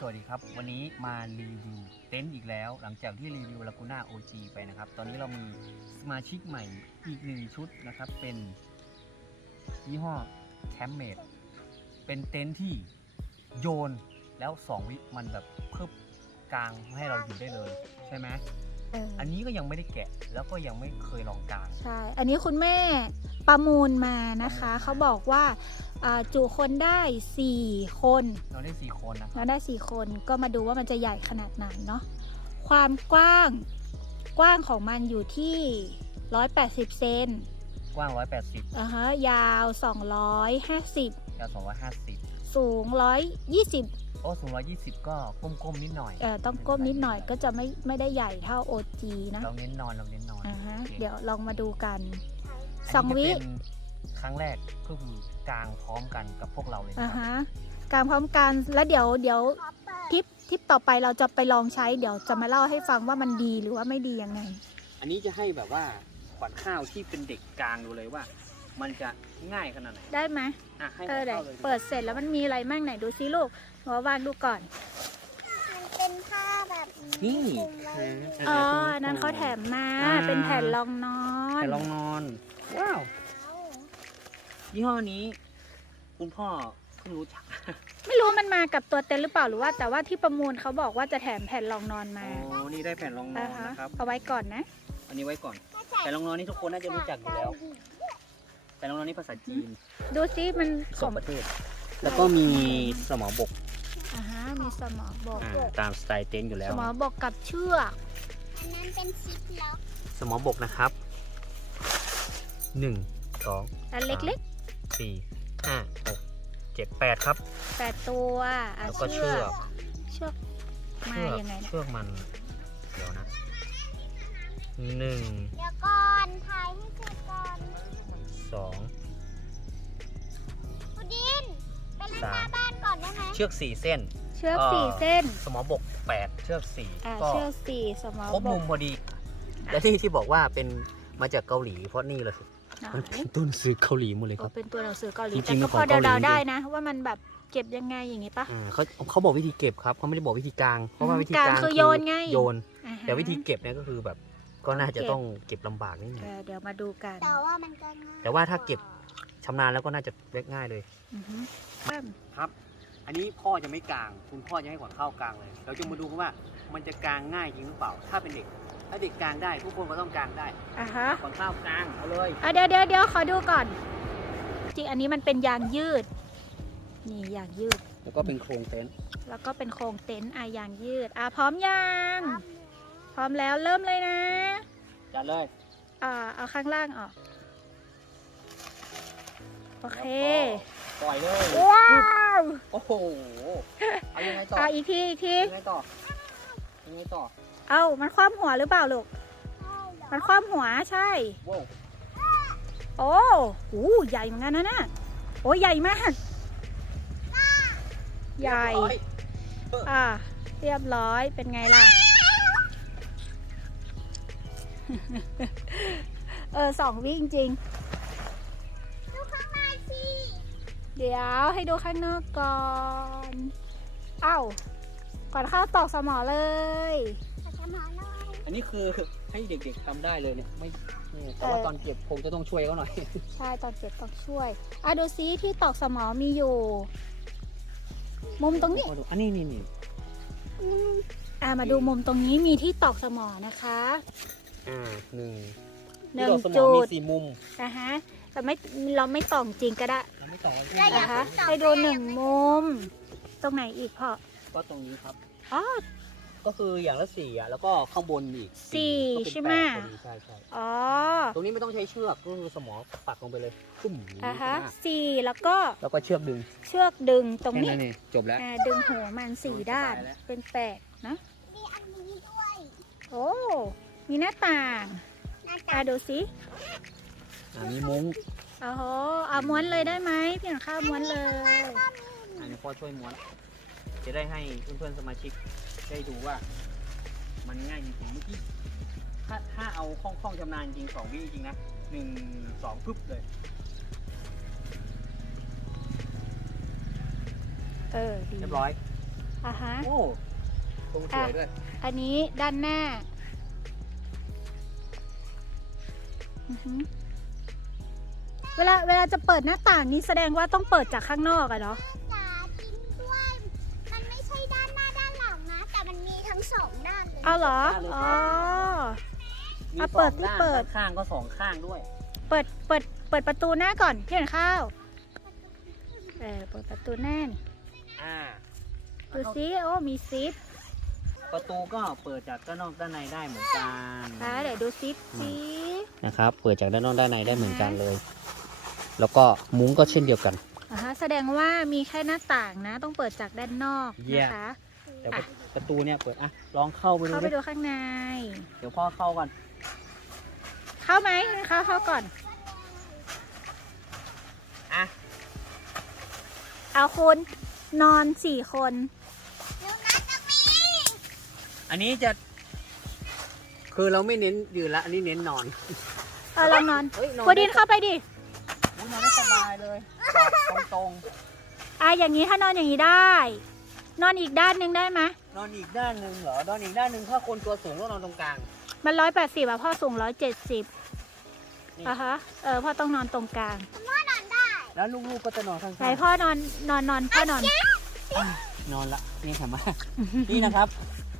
สวัสดีครับ วันนี้มารีวิวเต็นท์อีกแล้ว หลังจากที่รีวิวลากูน่า OG ไปนะครับ ตอนนี้เรามีสมาชิกใหม่อีกหนึ่งชุดนะครับ เป็นยี่ห้อแคมเมดเป็นเต็นท์ที่โยนแล้ว 2 วิมันแบบเพิ่มกลางให้เราอยู่ได้เลย ใช่ไหม เอออันนี้ก็ยังไม่ได้แกะแล้วก็ยังไม่เคยลองกลาง ใช่ อันนี้คุณแม่ประมูลมานะคะประมูลมาเขาบอกว่าอ่าจุคนได้4คนเราได้4คนนะครับแล้วได้4คนก็มาดูว่ามันจะใหญ่ขนาดไหนเนาะความกว้างกว้างของมันอยู่ที่ 180 เซนกว้าง 180อ่าฮะยาว 250 ยาว250 สูง 120 โอ้สูง120ก็ก้มๆนิดหน่อยเอ่อต้องก้มนิดหน่อยก็จะไม่ไม่ได้ใหญ่เท่า OG นะเราเน้นนอนเราเน้นนอนอ่าฮะโอเคเดี๋ยวลองมาดูกันนสองวินี้จะเป็นครั้งแรกก็คือกลางพร้อมกันกับพวกเราเลยอ่านะครับฮะกลางพร้อมกันแล้วเดี๋ยวเดี๋ยวทริปทริปต่อไปเราจะไปลองใช้ เดี๋ยวจะมาเล่าให้ฟังว่ามันดีหรือว่าไม่ดียังไง อันนี้จะให้แบบว่าขวัญข้าวที่เป็นเด็กกลางดูเลยว่า มันจะง่ายขนาดไหนได้ไหมอะให้เออขเดี๋วัยวญข้าวเลยเปิดเสร็จแล้วมันมีอะไรมั่งไหนดูซิลูก หัววางดูก่อน มันเป็นผ้าแบบนี้นี่คลุมไว้อ๋ออันนั้นเขาแถมมา เป็นแผ่นรองนอน แต่ลองนอน ว้าว ยี่ห้อนี้ คุณพ่อเพิ่งรู้จักไม่รู้มันมากับตัวเต็นท์หรือเปล่าหรือว่า แต่ว่าที่ประมูลเขาบอกว่าจะแถมแผ่นรองนอนอ๋มาอนี่ได้แผ่นรองนออ่านฮะนะครับ เอาไว้ก่อนนะ อันนี้ไว้ก่อนแผ่นรองนอนนี่ทุกคนน่าจะรู้จักอยู่แล้วแผ่นรองนอนนี่ภาษาจีนดูซิมันขสอองงประเทศ แล้วก็มีสมอบกอ่าฮะ มีสมอบกอ่าตามสไตล์เต็นท์อยู่แล้สว มอบกกับเชือกอันนั้นเป็นซิปล็อกสมอบกนะครับหนึ่งสองอันเล็กสี่ห้าหกเจ็ดแปดครับ ๆแปดตัวอะแล้วก็เชือกเชือกมาเชือกยังไงนะเชือกมัน เดี๋ยวนะหนึ่งเดี๋ยวก่อนถ่ายให้เสร็จก่อนสอง พุดดินไปเล่นหสาม น้าบ้านก่อนได้ไหมเชือกสี่เส้น เชือกเอ่อสี่เส้น สมอบกแปดเชือกสี่อ่าก็เชือกสี่สมอครบบมุกมพอดี และที่ที่บอกว่าเป็นมาจากเกาหลีเพราะนี่เลยไหนมันเป็นต้นซื้อเกาหลีหมดเลยคโอ้รับ เป็นตัวหนังสือเกาหลีจริแต่งๆก็มันพของอเกาหลี เดาจริงๆได้นะ ว่ามันแบบเก็บยังไงอย่างงี้ปะ อ่าเขาเขาบอกวิธีเก็บครับเขาไม่ได้บอกวิธีกลางเพราะว่าอืมวิธีกลางกลางคือโยนไง โยน อ่าฮะแต่วิธีเก็บเนี่ยก็คือแบบก็น่าจะเก็บต้องเก็บลำบากนิดนึง เออเดี๋ยวมาดูกัน แต่ว่ามันก็ง่ายแต่ว่าถ้าเก็บ ชำนาญแล้วก็น่าจะเล็กง่ายเลย อือฮึเริ่มครับ อันนี้พ่อจะไม่กลาง คุณพ่อจะให้ขวัญเข้ากลางเลย เราจะมาดูกันว่ามันจะกลางง่ายจริงหรือเปล่า ถ้าเป็นเด็ก ถ้าเด็กกลางได้ทุกคนก็ต้องกลางได้อะฮะขวัญเข้ากลางเอาเลยอะเดี๋ยวเดี๋ยวเดี๋ยวขอดูก่อน จริงอันนี้มันเป็นยางยืด นี่ยางยืด แล้วก็เป็นโครงเต็นท์แล้วก็เป็นโครงเต็นท์อะยางยืด อะพร้อมยัง พร้อมแล้วเริ่มเลยนะ จัดเลย อ่าเอาข้างล่างออก โอเค ปล่อยเลยว้าวโอ้โห เอายังไงต่อ อะอีกทีอีกทียังไงต่อ ยังไงต่อเอ้ามันคว่ำหัวหรือเปล่าลูก มันคว่ำหัวใช่ ว้าวโอ้โหใหญ่เหมือนกันนะน่ะโอ้ยใหญ่มาก ใหญ่ เรียบร้อยอะเรียบร้อยเป็นไงล่ะ เออสองวิจริงดูข้างในสิ ๆ เดี๋ยวให้ดูข้างนอกก่อน เอ้า ก่อนเข้าตอกสมอเลยขอจะมาหน่อยอันนี้คือให้เด็กๆทำได้เลยเนี่ยไม่เนี่ยแต่ว่าเออตอนเก็บคงจะต้องช่วยเขาหน่อย ใช่ตอนเก็บต้องช่วยอะดูซิที่ตอกสมอมีอยู่ มุมตรงนี้ อันนี้นี่นี่อะมาดูมุมตรงนี้มีที่ตอกสมอนะคะอ่าหนึ่งหนึ่งที่ดอกสมอจุมีดสี่มุม นะฮะแต่ไม่เราไม่ตอกจริงก็ได้เราไม่ต่อ นะคะให้ดูหนึ่งมุม ตรงไหนอีกพ่อก็ตรงนี้ครับ อ๋อ ก็คืออย่างละสี่อะแล้วก็ข้างบนอีกสี่ก็เป็นใช่ไหมแปดพอดีใช่ใช่อ๋อ ตรงนี้ไม่ต้องใช้เชือกก็คือสมอปักลงไปเลยปุ้มอย่างนี้อะฮะใช่ไหมสี่แล้วก็ แล้วก็เชือกดึง เชือกดึงตรงนี้แค่นี่จบแล้วอ่าดึงหัวมันสี่ด้านสบายแล้วเป็นแปดนะมีอันนี้ด้วยโอ้มีหน้าต่างน่าจะอะดูสิอ่ามีมุ้ง โอ้โหเอาม้วนเลยได้ไหมพี่หนังข้าวม้วนเลย อันนี้พ่อช่วยม้วน จะได้ให้เพื่อนๆสมาชิกได้ดูว่า มันง่ายจริงๆเมื่อกี้ถ้าถ้าเอาคล่องคล่องๆชำนาญจริงสองวิจริงนะหนึ่งสองปึ๊บเลย เออดีเรียบร้อย อะอะฮะ โอ้ตรงสวยด้วย อันนี้ด้านหน้า อือหือ เวลาเวลาจะเปิดหน้าต่างนี้แสดงว่าต้องเปิดจากข้างนอกอะเนาะจ๋าจริงด้วย มันไม่ใช่ด้านหน้าด้านหลังนะ แต่มันมีทั้งสองด้านเลยเอาเหรอ อ๋อ มีอะสเปิอดงที่ด้านเปิดข้างๆก็สองข้างด้วย เปิดเปิดเปิดประตูหน้าก่อนพี่เห็นข้าวเออเปิดประตูหน้านี่อ่าดูซิโอ้มีซิปประตูก็เปิดจากด้านนอกด้านในได้เหมือนกัน อะเดี๋ยวดูซิปซินะครับ เปิดจากด้านนอกด้านในได้เหมือนกันเลย แล้วก็มุ้งก็เช่นเดียวกันอ่าฮะแสดงว่ามีแค่หน้าต่างนะ ต้องเปิดจากด้านนอกเยี่ยม นะคะ แต่ประประตูเนี่ยเปิดอะลองเข้าไปดูเข้าไปดิดูข้างใน เดี๋ยวพ่อเข้าก่อน เข้าไหมเข้าเข้าก่อน อะ เอาคุณนอนสี่คนเดี๋ยวนะจะมีอันนี้จะ คือเราไม่เน้นยืนละ อันนี้เน้นนอน เอาลองนอนเฮ้ยนอนคุณดินเข้าไปดิ อุ๊ยนอนได้สบายเลยตรงตรงอะอย่างนี้ถ้านอนอย่างนี้ได้ นอนอีกด้านหนึ่งได้ไหมๆนอนอีกด้านหนึ่งเหรอนอนอีกด้านหนึ่งถ้าคนตัวสูงก็นอนตรงกลาง มันร้อยแปดสิบอะพ่อสูงร้อยเจ็ดสิบนี่ อะฮะเออพ่อต้องนอนตรงกลางพ่อนอนได้แล้วลูกๆก็จะนอนข้างไหนพ่อนอนนอนนอนพ่อนอนๆนอนละนี่ถามว่านี่นะครับ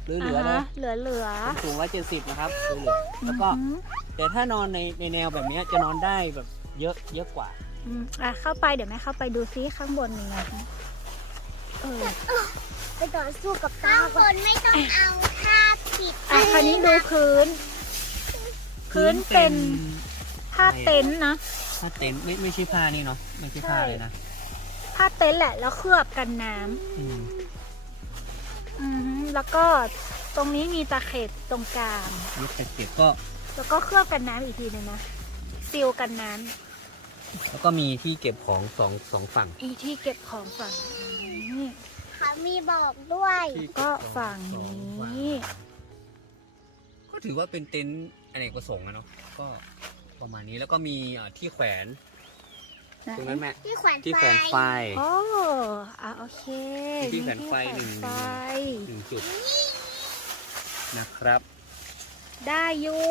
เหลือๆอ่านะฮะเหลือเหลือสูงร้อยเจ็ดสิบนะครับเหลือๆแล้วก็อืมแต่ถ้านอนในในแนวแบบเนี้ยจะนอนได้แบบ เยอะเยอะกว่า อืมอะเข้าไปเดี๋ยวแม่เข้าไปดูซิข้างบนมีไงเออไปต่อสู้กับตาข้างบนไม่ต้องเอาผ้าปิดอะคราวนี้ดูพื้น พื้นเป็นผ้าเต็นท์นะ ผ้าเต็นท์ไม่ไม่ใช่ผ้านี่เนาะไม่ใช่ผ้าใช่เลยนะผ้าเต็นท์แหละแล้วเคลือบกันน้ำอืมอือฮึแล้วก็ตรงนี้มีตะเข็บตรงกลางยึดตะเกียบก็แล้วก็เคลือบกันน้ำอีกทีหนึงนะซีลกันน้ แล้วก็มีที่เก็บของสองสองฝั่งำอีที่เก็บของฝั่งนี้เขามีบอกด้วยก็ฝั่งนี้ ก็ถือว่าเป็นเต็นท์อเนกประสงค์อะเนาะก็ประมาณนี้แล้วก็มีอ่าที่แขวนนะตรงนั้นแม่ที่แขวนที่แขวนไฟโอ้อะโอเคมีที่แขวนไฟมีหนึ่งที่แขวนไฟ หนึ่งจุดนะครับ ได้อยู่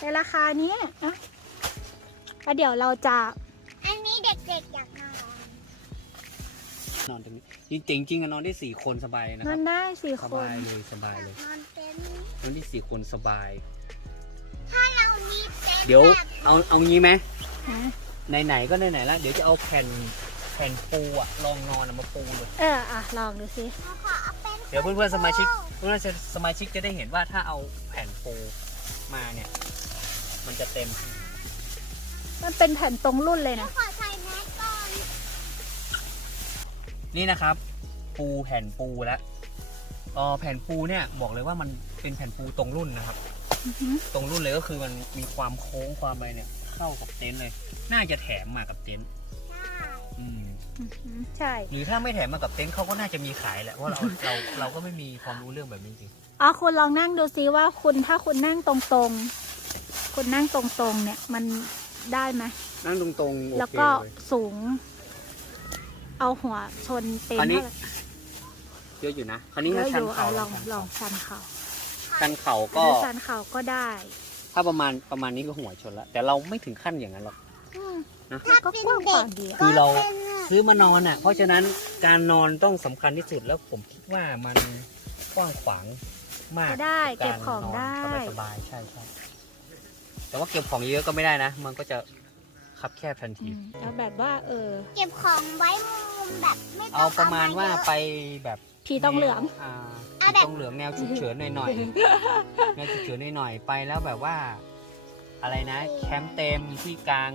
ในราคานี้นะ แล้วเดี๋ยวเราจะ อันนี้เด็กๆอยากนอนนอนตรงนี้จริงๆจริงๆอะนอนได้สี่คนสบายเลยนะนคอรับนได้สี่สคน บายเลยสบายอยากเลยนอนเต็นท์นอนได้สี่คนสบาย ถ้าเรามีเต็นท์เดี๋ยวแบบเอาเอางี้ไหมฮะ ไหนๆก็ไหนๆแล้วเดี๋ยวจะเอาแผ่นแผ่นปูอะรองนอนอะมาปูเลย เอออะลองดูสิ เราขอเอาเป็นเดี๋ยวเพื่อนๆสมาชิกเพื่อนๆสมาชิกจะได้เห็นว่าถ้าเอาแผ่นปูมาเนี่ย มันจะเต็ม มันเป็นแผ่นตรงรุ่นเลยนะ ขอใส่แมสก่อนนี่นะครับ ปูแผ่นปูแล้วเออแผ่นปูเนี่ยบอกเลยว่ามันเป็นแผ่นปูตรงรุ่นนะครับ อือหือตรงรุ่นเลยก็คือมันมีความโค้งความอะไรเนี่ย เข้ากับเต็นท์เลย น่าจะแถมมากับเต็นท์ใช่อืมอือหือใช่ หรือถ้าไม่แถมมากับเต็นท์เขาก็น่าจะมีขายแหละเพราะเราเราเราก็ไม่มีความรู้เรื่องแบบนี้จริงอ๋อคุณลองนั่งดูซิว่าคุณถ้าคุณนั่งตรงๆ คุณนั่งตรงๆ เนี่ย มัน ได้ไหมนั่งตรงๆโอแล้วเคก็เลยสูง เอาหัวชนเต็นอันท์นี้เท่าไหร่เยอะอยู่นะคราวนี้เยถ้าอะอชันยู่เข่าเอาลองลองชันเข่าชันเข่าก็หรือชันเข่าก็ได้ถ้าประมาณประมาณนี้ก็หัวชนแล้วแต่เราไม่ถึงขั้นอย่างนั้นหรอก อืมนะมันก็กว้างขวางดีอะคือเราก็เป็นอะซื้อมานอนอะ เพราะฉะนั้นการนอนต้องสำคัญที่สุดแล้วผมคิดว่ามันกว้างขวางมากก็ได้กับเก็บของได้นนสบายๆใช่ใช่ แต่ว่าเก็บของเยอะก็ไม่ได้นะ มันก็จะคับแคบทันอืทีมแล้วแบบว่า เออ เก็บของไว้มุมแบบไม่ต้องเอาประมาณว่าเอเยอะไปแบบผีต้องเหลืองแนวอ่าเอาผีแบบต้องเหลืองแนวฉุกเฉินหน่อยๆ แนวฉุกเฉินหน่อยๆ ไปแล้วแบบว่า อะไรนะ แคมป์เต็มที่กลาง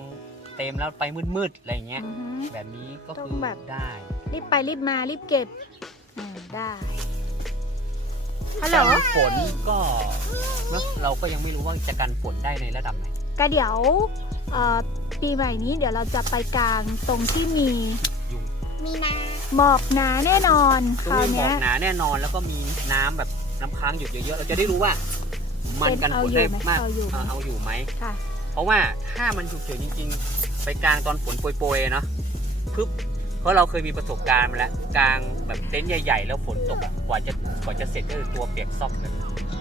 เต็มแล้วไปมืดๆ อะไรอย่างเงี้ยอือหือแบบนี้ก็ต้คือองแบบ ได้ รีบไปรีบมารีบเก็บอืมได้ ฮัลโหล กันฝนก็เนอะเราก็ยังไม่รู้ว่าจะกันฝนได้ในระดับไหน ก็เดี๋ยวเอ่อปีใหม่นี้เดี๋ยวเราจะไปกลางตรงที่มียุงมีนาหมอกหนาแน่นอนคก็ราวมีหมอเนี้กยหนาแน่นอนแล้วก็มีน้ำแบบน้ำค้างหยุดเยอะๆ เราจะได้รู้ว่า มันกันฝนได้มากเอาอยู่ไหมเอ่อเอาอยู่ไหม ค่ะ เพราะว่าถ้ามันฉุกเฉินจริง ๆ ไปกลางตอนฝนโปรยๆเนาะพึบ เพราะเราเคยมีประสบการณ์มาแล้วกลางแบบเต็นท์ใหญ่ ๆ แล้วฝนตกอะกว่าจะกว่าจะเสร็จก็คือตัวเปียกซอกเลย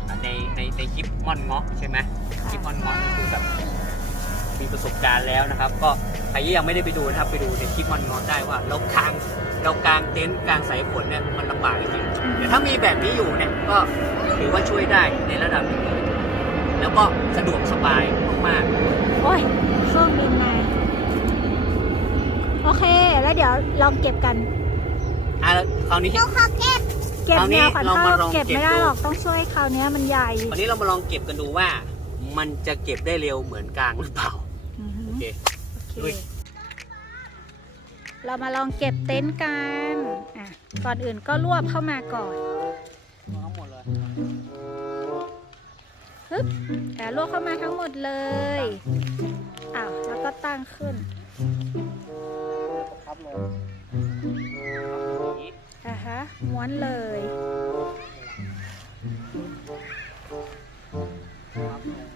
อะในในในคลิปม่อนเงาะใช่ไหมคลิปม่อนเงาะนี่คือแบบมีประสบการณ์แล้วนะครับ ก็ใครที่ยังไม่ได้ไปดูนะครับ ไปดูในคลิปม่อนเงาะได้ว่าเรากางเรากางเต็นท์กางสายฝนเนี่ยมันลำบากจริงๆแต่ถ้ามีแบบนี้อยู่เนี่ยก็ถือว่าช่วยได้ในระดับหนึ่งเลยแล้วก็สะดวกสบายมากๆ โอ้ยเครื่องบินมา โอเค แล้วเดี๋ยวลองเก็บกัน อะแล้วคราวนี้ หนูขอเก็บเก็บคราวนี้แนวขวัญเราข้ามาวลองเก็บเก็บไม่ได้ดู หรอกต้องช่วยคราวนี้มันใหญ่วันนี้เรามาลองเก็บกันดูว่า มันจะเก็บได้เร็วเหมือนกลางหรือเปล่า อือหือโอเค โอเคลุยเรามาลองเก็บเต็นท์กัน อะ ก่อนอื่นก็รวบเข้ามาก่อนทั้งหมดเลยแต่รวบเข้ามาทั้งหมดเลย อ้าว แล้วก็ตั้งขึ้นครั บลงอย่างนี้อะฮะม้วนเลยครับลง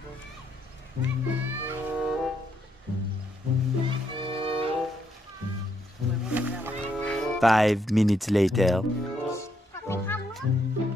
Five minutes later. ขอไปทำนู่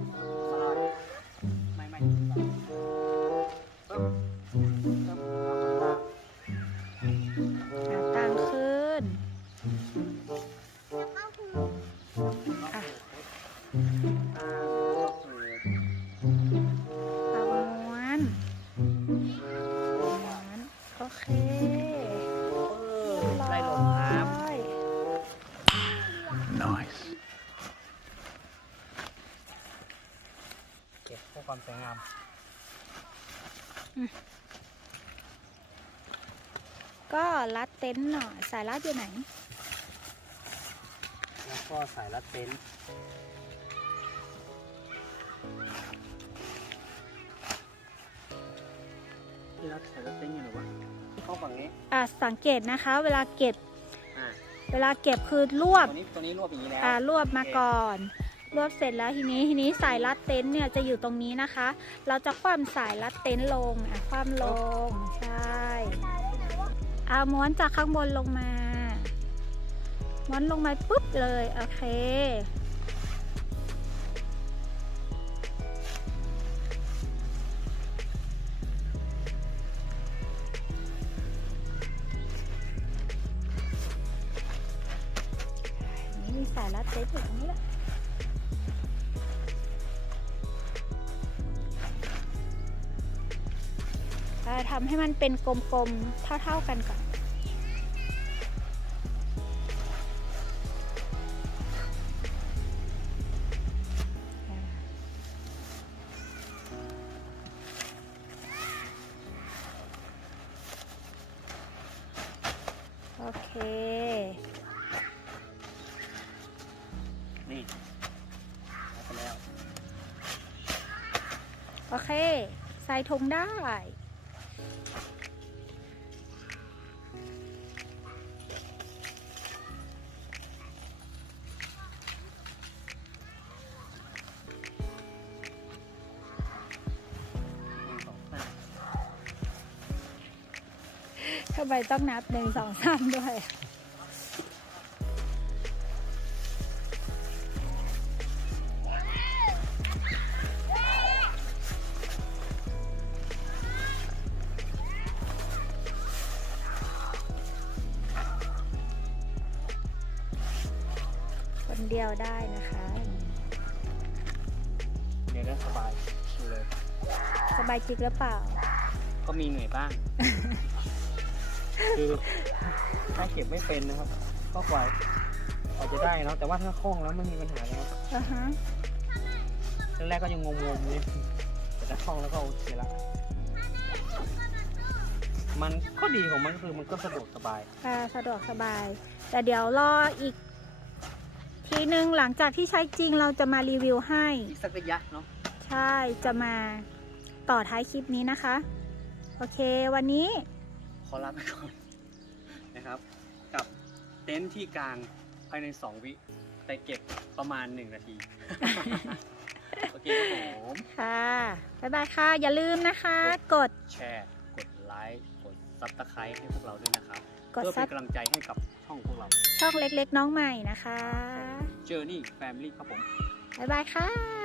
พื่อความสวยงามก็รัดเต็นท์หน่อยสายรัดอยู่ไหน แล้วก็สายรัดเต็นท์ที่รัดสายรัดเต็นท์อยู่ไหนวะเข้าฝั่งนี้อะสังเกตนะคะ เวลาเก็บ อ่าเวลาเก็บคือรวบตัวนี้ตัวนี้รวบอย่างนี้แล้วอ่ารวบมาก่อน รวบเสร็จแล้วทีนี้ทีนี้สายรัดเต็นท์เนี่ยจะอยู่ตรงนี้นะคะ เราจะคว่ำสายรัดเต็นท์ลงอะคว่ำลงใช่เอาม้วนจากข้างบนลงมาม้วนลงมาปุ๊บเลยโอเคนี่มีสายรัดเต็นท์อยู่ตรงนี้แหละ เอ่อทำให้มันเป็นกลมๆ เท่าๆกันก่อน โอเค นี่เอาไปแล้ว โอเค ใส่ถุงได้ ไมต้องนับหนึ่งสองสามด้วย คนเดียวได้นะคะ เดี๋ยวได้สบายชิวเลย สบายจริงหรือเปล่า ก็มีเหนื่อยบ้าง คือถ้าเก็บไม่เป็นนะครับ ก็กว่าอาจจะได้เนอะแต่ว่าถ้าคล่องแล้วไม่มีปัญหาแล้วอ่าฮะแรกๆก็ยังงงๆเลยแต่ถ้าคล่องแล้วก็โอเคละมันก็ดีของมันก็คือมันก็สะดวกสบาย ค่ะสะดวกสบาย แต่เดี๋ยวรออีก ทีนึงหลังจากที่ใช้จริงเราจะมารีวิวให้ อีกสักระยะเนาะใช่จะมาต่อท้ายคลิปนี้นะคะ โอเค วันนี้ข อลาไปก่อนนะครับ กับเต็นท์ที่กลางภายใน 2 วิ แต่เก็บประมาณ 1 นาที โอเคครับผมค่ะ บ๊ายบายค่ะ อย่าลืมนะคะ กดแชร์ กดไลค์ กดซับสไครต์ให้พวกเราด้วยนะครับ กดเพื่อซัเป็บนกำลังใจให้กับช่องพวกเรา ช่องเล็กๆ น้องใหม่นะคะ Journey Family ครับผม บ๊ายบายค่ะ